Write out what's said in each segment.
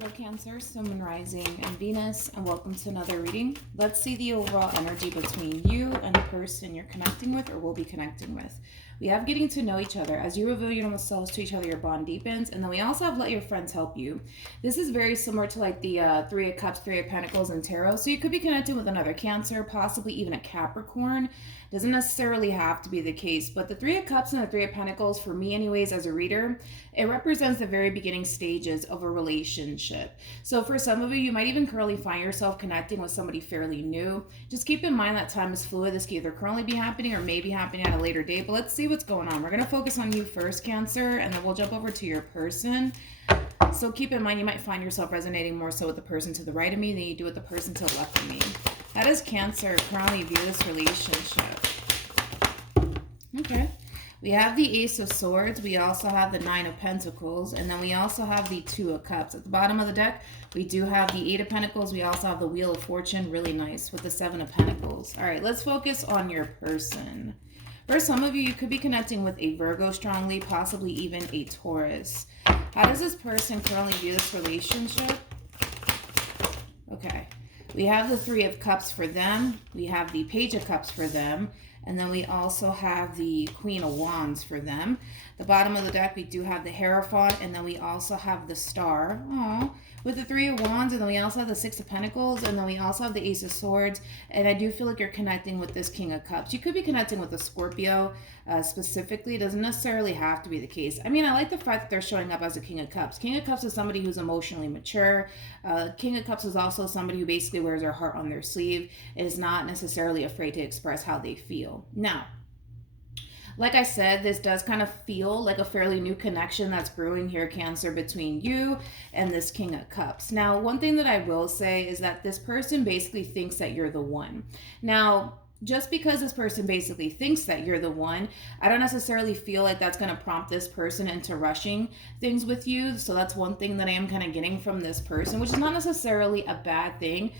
Hello Cancer, Sun, Moon, Rising, and Venus, and welcome to another reading. Let's see the overall energy between you and the person you're connecting with or will be connecting with. We have getting to know each other. As you reveal yourselves to each other, your bond deepens. And then we also have let your friends help you. This is very similar to like the Three of Cups, Three of Pentacles, and Tarot. So you could be connecting with another Cancer, possibly even a Capricorn. Doesn't necessarily have to be the case, but the Three of Cups and the Three of Pentacles, for me anyways, as a reader, it represents the very beginning stages of a relationship. So for some of you, you might even currently find yourself connecting with somebody fairly new. Just keep in mind that time is fluid. This can either currently be happening or maybe happening at a later date, but let's see what's going on. We're going to focus on you first, Cancer, and then we'll jump over to your person. So keep in mind, you might find yourself resonating more so with the person to the right of me than you do with the person to the left of me. How does Cancer currently view this relationship? Okay. We have the Ace of Swords. We also have the Nine of Pentacles. And then we also have the Two of Cups. At the bottom of the deck, we do have the Eight of Pentacles. We also have the Wheel of Fortune. Really nice with the Seven of Pentacles. All right, let's focus on your person. For some of you, you could be connecting with a Virgo strongly, possibly even a Taurus. How does this person currently view this relationship? Okay. We have the Three of Cups for them. We have the Page of Cups for them. And then we also have the Queen of Wands for them. The bottom of the deck, we do have the Hierophant. And then we also have the Star. Aww. With the Three of Wands. And then we also have the Six of Pentacles. And then we also have the Ace of Swords. And I do feel like you're connecting with this King of Cups. You could be connecting with a Scorpio specifically. It doesn't necessarily have to be the case. I mean, I like the fact that they're showing up as a King of Cups. King of Cups is somebody who's emotionally mature. King of Cups is also somebody who basically wears their heart on their sleeve and is not necessarily afraid to express how they feel. Now, like I said, this does kind of feel like a fairly new connection that's brewing here, Cancer, between you and this King of Cups. Now, one thing that I will say is that this person basically thinks that you're the one. Now, just because this person basically thinks that you're the one, I don't necessarily feel like that's going to prompt this person into rushing things with you. So that's one thing that I am kind of getting from this person, which is not necessarily a bad thing,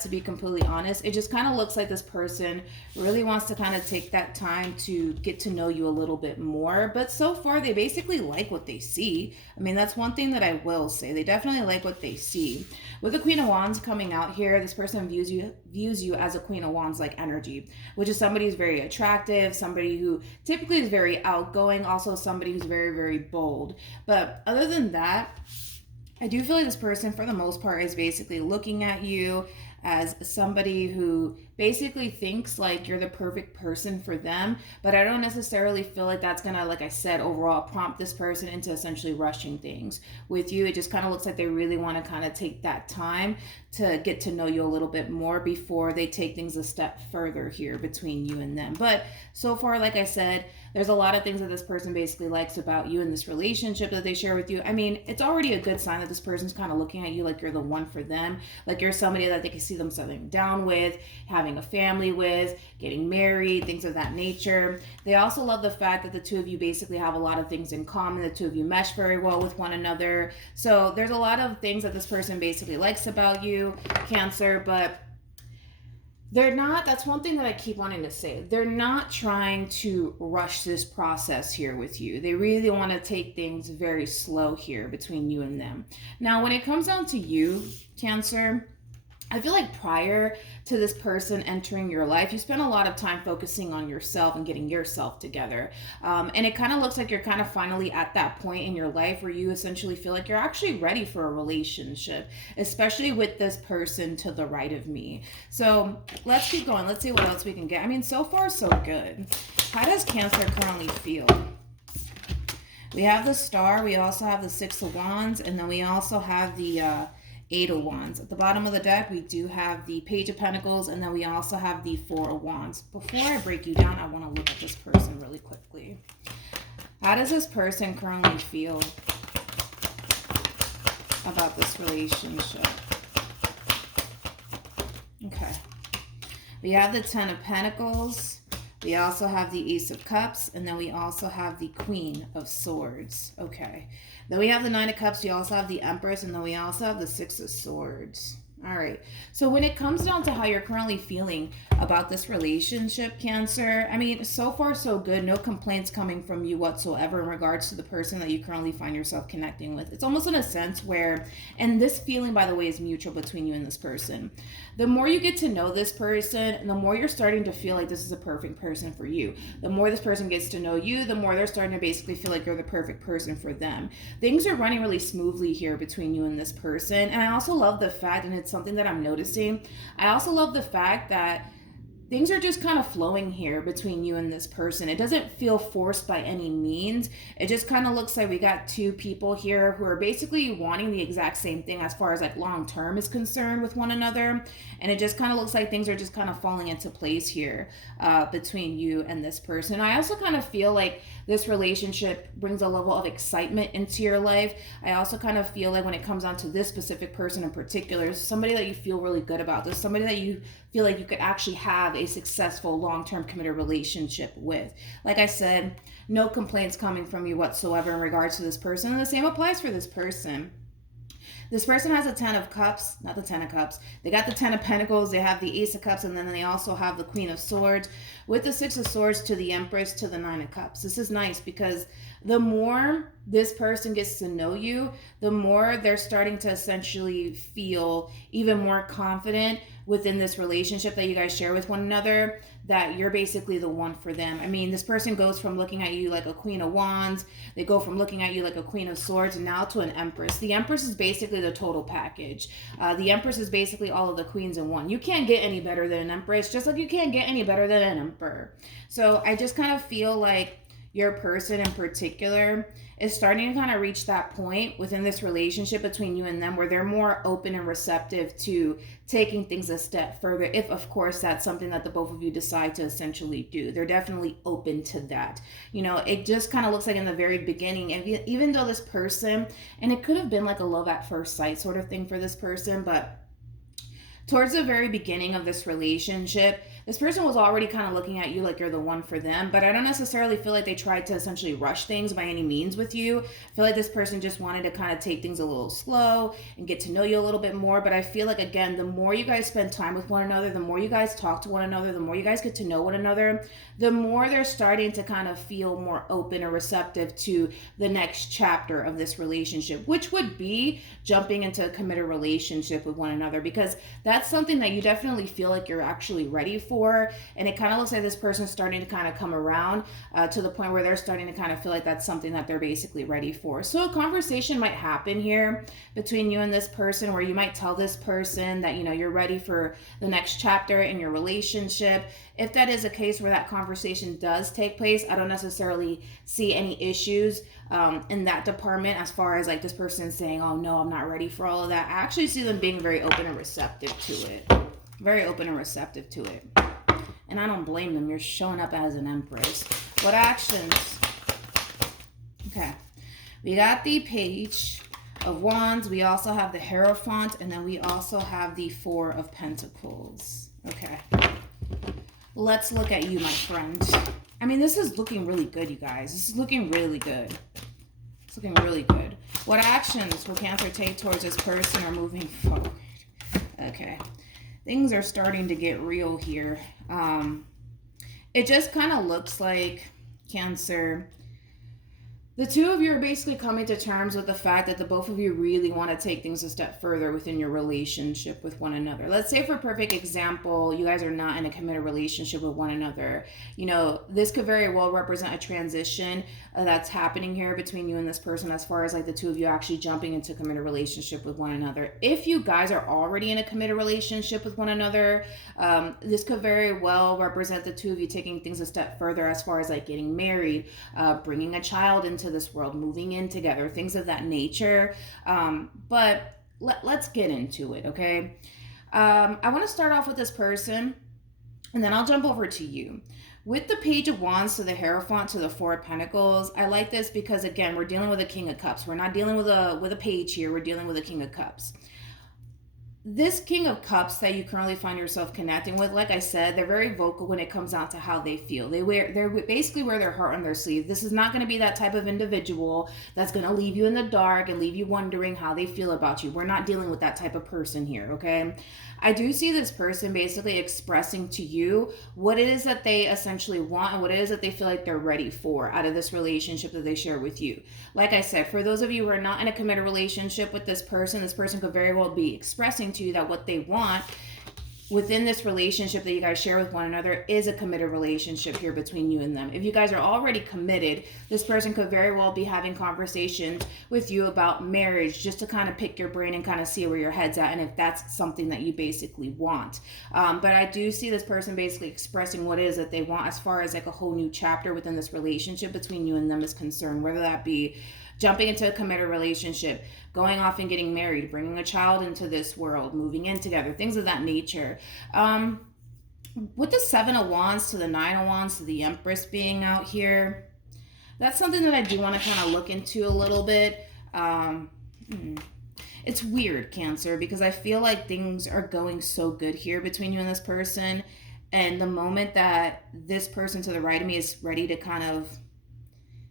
to be completely honest. It just kind of looks like this person really wants to kind of take that time to get to know you a little bit more. But so far, they basically like what they see. I mean, that's one thing that I will say. They definitely like what they see. With the Queen of Wands coming out here, this person views you as a Queen of Wands like energy, which is somebody who's very attractive, somebody who typically is very outgoing, also somebody who's very, very bold. But other than that, I do feel like this person, for the most part, is basically looking at you as somebody who basically thinks like you're the perfect person for them, but I don't necessarily feel like that's gonna, like I said, overall prompt this person into essentially rushing things with you. It just kind of looks like they really want to kind of take that time to get to know you a little bit more before they take things a step further here between you and them. But so far, like I said, there's a lot of things that this person basically likes about you in this relationship that they share with you. I mean, it's already a good sign that this person's kind of looking at you like you're the one for them, like you're somebody that they can see them settling down with, having a family with, getting married, things of that nature. They also love the fact that the two of you basically have a lot of things in common. The two of you mesh very well with one another. So there's a lot of things that this person basically likes about you, Cancer, but they're not, that's one thing that I keep wanting to say. They're not trying to rush this process here with you. They really want to take things very slow here between you and them. Now, when it comes down to you, Cancer, I feel like prior to this person entering your life, you spent a lot of time focusing on yourself and getting yourself together. And it kind of looks like you're kind of finally at that point in your life where you essentially feel like you're actually ready for a relationship, especially with this person to the right of me. So let's keep going. Let's see what else we can get. I mean, so far, so good. How does Cancer currently feel? We have the Star. We also have the Six of Wands. And then we also have the Eight of Wands. At the bottom of the deck, we do have the Page of Pentacles, and then we also have the Four of Wands. Before I break you down, I want to look at this person really quickly. How does this person currently feel about this relationship? Okay. We have the Ten of Pentacles. We also have the Ace of Cups, and then we also have the Queen of Swords. Okay. Then we have the Nine of Cups. We also have the Empress, and then we also have the Six of Swords. All right. So when it comes down to how you're currently feeling about this relationship, Cancer, I mean, so far so good. No complaints coming from you whatsoever in regards to the person that you currently find yourself connecting with. It's almost in a sense where, and this feeling, by the way, is mutual between you and this person. The more you get to know this person, the more you're starting to feel like this is a perfect person for you. The more this person gets to know you, the more they're starting to basically feel like you're the perfect person for them. Things are running really smoothly here between you and this person. And I also love the fact, and it's something that I'm noticing, I also love the fact that things are just kind of flowing here between you and this person. It doesn't feel forced by any means. It just kind of looks like we got two people here who are basically wanting the exact same thing as far as like long term is concerned with one another. And it just kind of looks like things are just kind of falling into place here between you and this person. I also kind of feel like this relationship brings a level of excitement into your life. I also kind of feel like when it comes down to this specific person in particular, somebody that you feel really good about. There's somebody that you feel like you could actually have a successful long-term committed relationship with. Like I said, no complaints coming from you whatsoever in regards to this person, and the same applies for this person. This person has a 10 of cups, not the 10 of cups. They got the 10 of pentacles, they have the ace of cups, and then they also have the queen of swords with the 6 of swords to the empress to the 9 of cups. This is nice because the more this person gets to know you, the more they're starting to essentially feel even more confident within this relationship that you guys share with one another, that you're basically the one for them. I mean, this person goes from looking at you like a queen of wands, they go from looking at you like a queen of swords, and now to an empress. The empress is basically the total package. The empress is basically all of the queens in one. You can't get any better than an empress, just like you can't get any better than an emperor. So I just kind of feel like your person in particular is starting to kind of reach that point within this relationship between you and them where they're more open and receptive to taking things a step further, if of course that's something that the both of you decide to essentially do. They're definitely open to that. You know, it just kind of looks like in the very beginning, and even though this person, and it could have been like a love at first sight sort of thing for this person, but towards the very beginning of this relationship, this person was already kind of looking at you like you're the one for them, but I don't necessarily feel like they tried to essentially rush things by any means with you. I feel like this person just wanted to kind of take things a little slow and get to know you a little bit more, but I feel like, again, the more you guys spend time with one another, the more you guys talk to one another, the more you guys get to know one another, the more they're starting to kind of feel more open or receptive to the next chapter of this relationship, which would be jumping into a committed relationship with one another, because that's something that you definitely feel like you're actually ready for. And it kind of looks like this person's starting to kind of come around to the point where they're starting to kind of feel like that's something that they're basically ready for. So a conversation might happen here between you and this person where you might tell this person that, you know, you're ready for the next chapter in your relationship. If that is a case where that conversation does take place, I don't necessarily see any issues in that department as far as like this person saying, oh no, I'm not ready for all of that. I actually see them being very open and receptive to it. Very open and receptive to it. And I don't blame them. You're showing up as an empress. What actions? Okay. We got the Page of Wands. We also have the Hierophant. And then we also have the 4 of Pentacles. Okay. Let's look at you, my friend. I mean, this is looking really good, you guys. This is looking really good. It's looking really good. What actions will Cancer take towards this person or moving forward? Okay. Things are starting to get real here. It just kind of looks like, Cancer, the two of you are basically coming to terms with the fact that the both of you really want to take things a step further within your relationship with one another. Let's say, for a perfect example, you guys are not in a committed relationship with one another. You know, this could very well represent a transition that's happening here between you and this person as far as like the two of you actually jumping into a committed relationship with one another. If you guys are already in a committed relationship with one another, this could very well represent the two of you taking things a step further as far as like getting married, bringing a child into this world, moving in together, things of that nature. But let's get into it, okay? I want to start off with this person, and then I'll jump over to you. With the Page of Wands to the Hierophant to the 4 of Pentacles, I like this because, again, we're dealing with a King of Cups. We're not dealing with a page here. We're dealing with a King of Cups. this King of Cups that you currently find yourself connecting with, like I said, they're very vocal when it comes down to how they feel. They're basically wear their heart on their sleeve. This is not going to be that type of individual that's going to leave you in the dark and leave you wondering how they feel about you. We're not dealing with that type of person here, okay? I do see this person basically expressing to you what it is that they essentially want and what it is that they feel like they're ready for out of this relationship that they share with you. Like I said, for those of you who are not in a committed relationship with this person could very well be expressing to you that what they want within this relationship that you guys share with one another is a committed relationship here between you and them. If you guys are already committed, this person could very well be having conversations with you about marriage, just to kind of pick your brain and kind of see where your head's at and if that's something that you basically want. But I do see this person basically expressing what it is that they want as far as like a whole new chapter within this relationship between you and them is concerned, whether that be jumping into a committed relationship, going off and getting married, bringing a child into this world, moving in together, things of that nature. With the Seven of Wands to the Nine of Wands to the Empress being out here, that's something that I do want to kind of look into a little bit. It's weird, Cancer, because I feel like things are going so good here between you and this person. And the moment that this person to the right of me is ready to kind of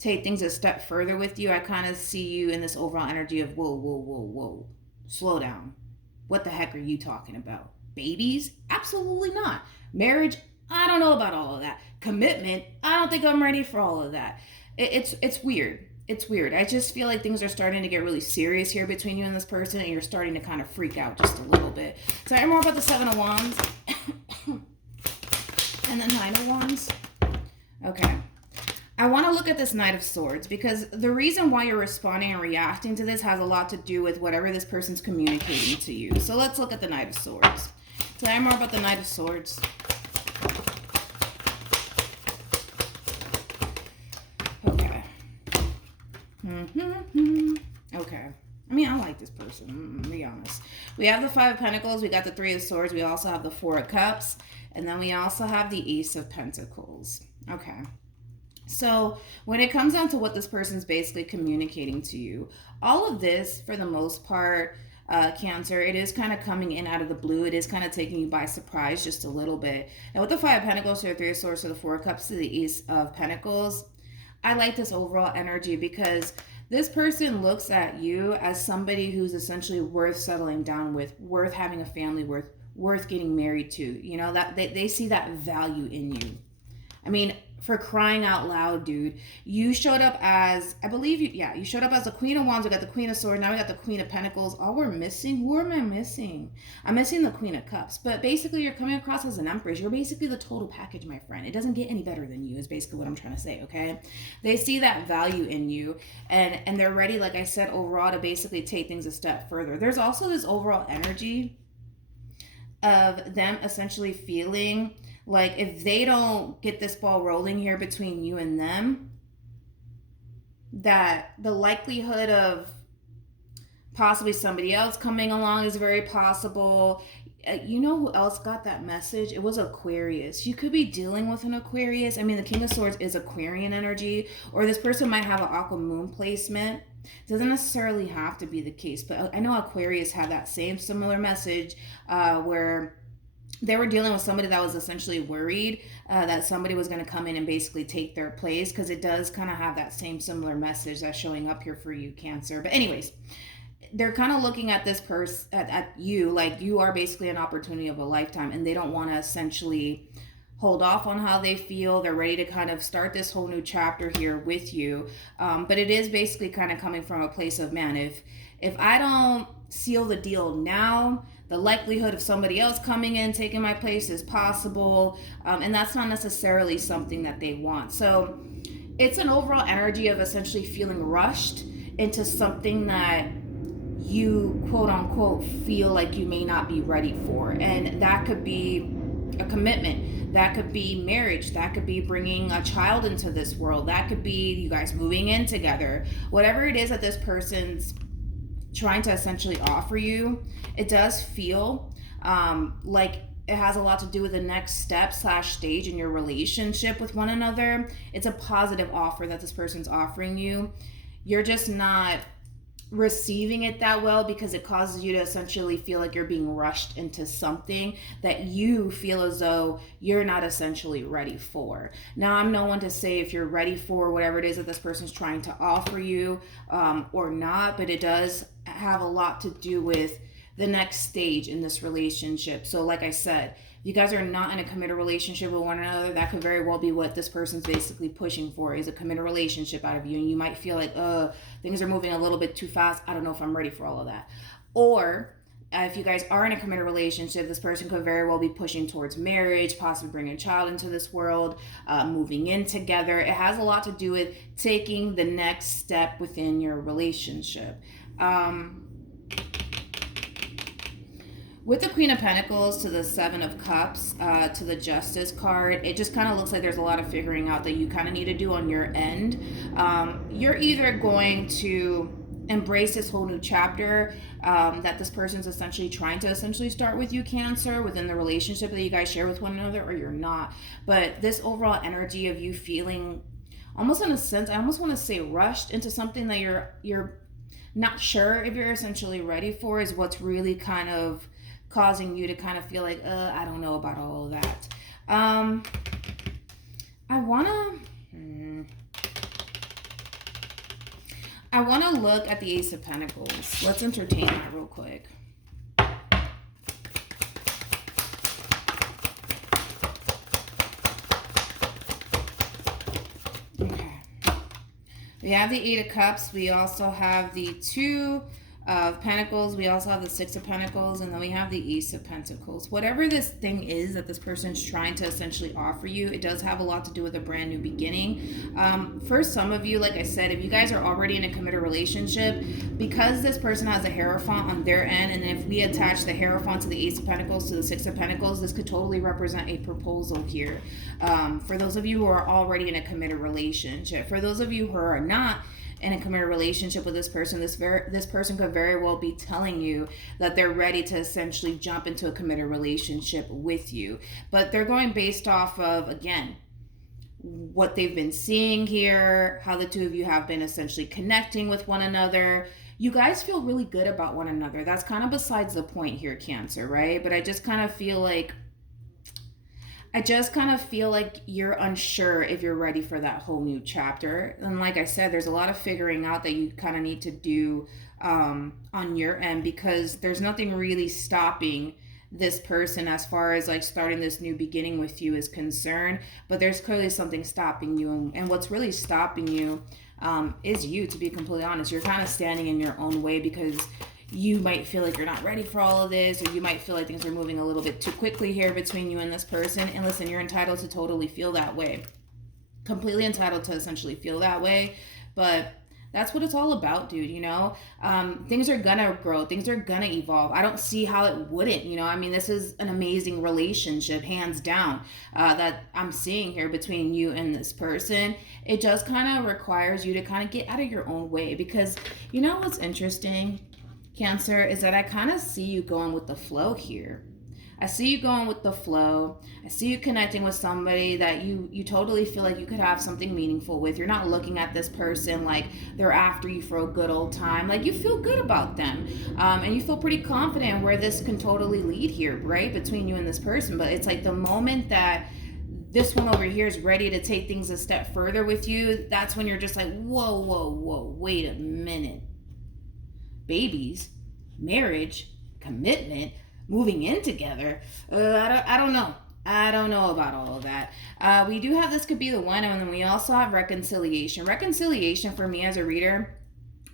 take things a step further with you, I kind of see you in this overall energy of whoa, slow down. What the heck are you talking about? Babies? Absolutely not. Marriage? I don't know about all of that. Commitment? I don't think I'm ready for all of that. It's weird. It's weird. I just feel like things are starting to get really serious here between you and this person, and you're starting to kind of freak out just a little bit. So I hear more about the Seven of Wands and the Nine of Wands. Okay. I want to look at this Knight of Swords because the reason why you're responding and reacting to this has a lot to do with whatever this person's communicating to you. So let's look at the Knight of Swords. Tell me more about the Knight of Swords. Okay. Okay. I mean, I like this person, to be honest. We have the Five of Pentacles. We got the Three of Swords. We also have the Four of Cups. And then we also have the Ace of Pentacles. Okay. So when it comes down to what this person's basically communicating to you, all of this, for the most part, Cancer, it is kind of coming in out of the blue. It is kind of taking you by surprise just a little bit. And with the Five of Pentacles to the Three of Swords to the Four of Cups to the Ace of Pentacles, I like this overall energy because this person looks at you as somebody who's essentially worth settling down with, worth having a family, worth getting married to. You know, that they see that value in you. I mean, for crying out loud, dude, you showed up as, I believe you showed up as the Queen of Wands. We got the Queen of Swords. Now we got the Queen of Pentacles. All we're missing, who am I missing? I'm missing the Queen of Cups. But basically, you're coming across as an Empress. You're basically the total package, my friend. It doesn't get any better than you is basically what I'm trying to say, okay? They see that value in you, and they're ready, like I said, overall, to basically take things a step further. There's also this overall energy of them essentially feeling like if they don't get this ball rolling here between you and them, that the likelihood of possibly somebody else coming along is very possible. You know who else got that message? It was Aquarius. You could be dealing with an Aquarius. I mean, the King of Swords is Aquarian energy, or this person might have an Aqua Moon placement. It doesn't necessarily have to be the case, but I know Aquarius had that same similar message where they were dealing with somebody that was essentially worried that somebody was going to come in and basically take their place, because it does kind of have that same similar message that's showing up here for you, Cancer. But anyways, they're kind of looking at this person, at you, like you are basically an opportunity of a lifetime, and they don't want to essentially hold off on how they feel. They're ready to kind of start this whole new chapter here with you. But it is basically kind of coming from a place of, man, if I don't seal the deal now, the likelihood of somebody else coming in, taking my place is possible. And that's not necessarily something that they want. So it's an overall energy of essentially feeling rushed into something that you, quote unquote, feel like you may not be ready for. And that could be a commitment. That could be marriage. That could be bringing a child into this world. That could be you guys moving in together. Whatever it is that this person's trying to essentially offer you, it does feel like it has a lot to do with the next step / stage in your relationship with one another. It's a positive offer that this person's offering you. You're just not receiving it that well, because it causes you to essentially feel like you're being rushed into something that you feel as though you're not essentially ready for. Now, I'm no one to say if you're ready for whatever it is that this person's trying to offer you or not, but it does have a lot to do with the next stage in this relationship. So like I said, if you guys are not in a committed relationship with one another, that could very well be what this person's basically pushing for, is a committed relationship out of you. And you might feel like, things are moving a little bit too fast. I don't know if I'm ready for all of that. Or if you guys are in a committed relationship, this person could very well be pushing towards marriage, possibly bringing a child into this world, moving in together. It has a lot to do with taking the next step within your relationship. With the Queen of Pentacles to the Seven of Cups to the Justice card, it just kind of looks like there's a lot of figuring out that you kind of need to do on your end. You're either going to embrace this whole new chapter that this person's essentially trying to start with you, Cancer, within the relationship that you guys share with one another, or you're not. But this overall energy of you feeling almost, in a sense, I almost want to say rushed into something that you're not sure if you're essentially ready for, is what's really kind of causing you to kind of feel like, I don't know about all of that. I want to look at the Ace of Pentacles. Let's entertain that real quick. Okay. We have the Eight of Cups. We also have the Two of Pentacles. We also have the Six of Pentacles, and then we have the Ace of Pentacles. Whatever this thing is that this person's trying to essentially offer you, it does have a lot to do with a brand new beginning. For some of you, like I said, if you guys are already in a committed relationship, because this person has a Hierophant on their end, and if we attach the Hierophant to the Ace of Pentacles to the Six of Pentacles, this could totally represent a proposal here. For those of you who are already in a committed relationship. For those of you who are not in a committed relationship with this person, this person could very well be telling you that they're ready to essentially jump into a committed relationship with you. But they're going based off of, again, what they've been seeing here, how the two of you have been essentially connecting with one another. You guys feel really good about one another. That's kind of besides the point here, Cancer, right? But I just kind of feel like you're unsure if you're ready for that whole new chapter. And like I said, there's a lot of figuring out that you kind of need to do on your end, because there's nothing really stopping this person as far as like starting this new beginning with you is concerned. But there's clearly something stopping you. And what's really stopping you is you, to be completely honest. You're kind of standing in your own way because you might feel like you're not ready for all of this, or you might feel like things are moving a little bit too quickly here between you and this person. And listen, you're entitled to totally feel that way. Completely entitled to essentially feel that way. But that's what it's all about, dude, you know? Things are gonna grow. Things are gonna evolve. I don't see how it wouldn't, you know? I mean, this is an amazing relationship, hands down, that I'm seeing here between you and this person. It just kind of requires you to kind of get out of your own way, because you know what's interesting, Cancer, is that I kind of see you going with the flow here. I see you going with the flow. I see you connecting with somebody that you totally feel like you could have something meaningful with. You're not looking at this person like they're after you for a good old time. Like, you feel good about them. And you feel pretty confident where this can totally lead here, right? Between you and this person. But it's like the moment that this one over here is ready to take things a step further with you, that's when you're just like, whoa, wait a minute. Babies, marriage, commitment, moving in together. I don't know. I don't know about all of that. We do have this could be the one, and then we also have reconciliation. Reconciliation for me as a reader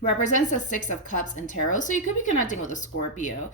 represents the Six of Cups in tarot. So you could be connecting with a Scorpio.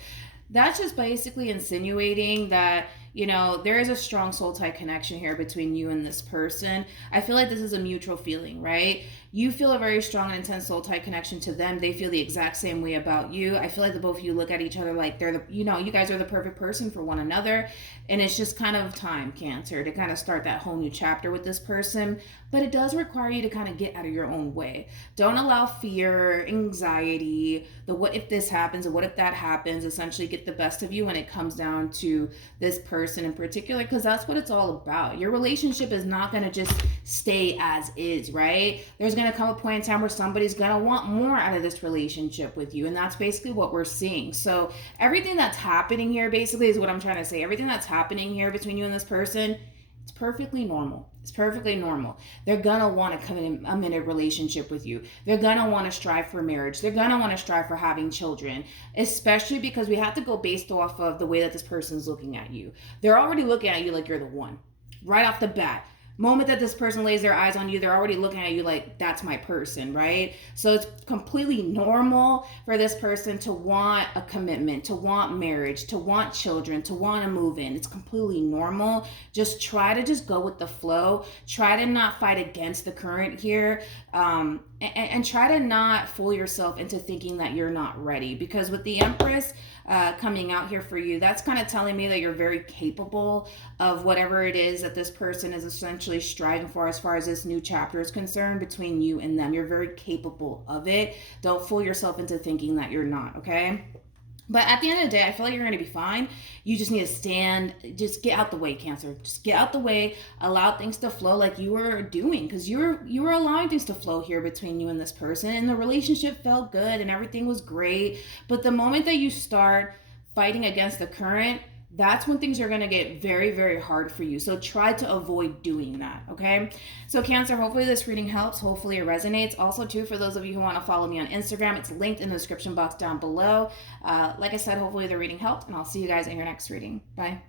That's just basically insinuating that, you know, there is a strong soul tie connection here between you and this person. I feel like this is a mutual feeling, right? You feel a very strong and intense soul tie connection to them. They feel the exact same way about you. I feel like the both of you look at each other like they're the, you know, you guys are the perfect person for one another. And it's just kind of time, Cancer, to kind of start that whole new chapter with this person. But it does require you to kind of get out of your own way. Don't allow fear, anxiety, the what if this happens and what if that happens essentially get get the best of you when it comes down to this person in particular, because that's what it's all about. Your relationship is not going to just stay as is, right? There's going to come a point in time where somebody's going to want more out of this relationship with you, and that's basically what we're seeing. So everything that's happening here basically is what I'm trying to say. Everything that's happening here between you and this person, it's perfectly normal. It's perfectly normal. They're gonna want to come in a committed relationship with you. They're gonna want to strive for marriage. They're gonna want to strive for having children, especially because we have to go based off of the way that this person is looking at you. They're already looking at you like you're the one, right off the bat. Moment that this person lays their eyes on you, they're already looking at you like, that's my person, right? So it's completely normal for this person to want a commitment, to want marriage, to want children, to want to move in. It's completely normal. Just try to just go with the flow. Try to not fight against the current here. And try to not fool yourself into thinking that you're not ready, because with the Empress coming out here for you, that's kind of telling me that you're very capable of whatever it is that this person is essentially striving for as far as this new chapter is concerned between you and them. You're very capable of it. Don't fool yourself into thinking that you're not, okay? But at the end of the day, I feel like you're going to be fine. You just need to stand, just get out the way, Cancer. Just get out the way, allow things to flow like you were doing, because you were allowing things to flow here between you and this person, and the relationship felt good and everything was great. But the moment that you start fighting against the current, that's when things are going to get very, very hard for you. So try to avoid doing that, okay? So Cancer, hopefully this reading helps. Hopefully it resonates. Also, too, for those of you who want to follow me on Instagram, it's linked in the description box down below. Like I said, hopefully the reading helped, and I'll see you guys in your next reading. Bye.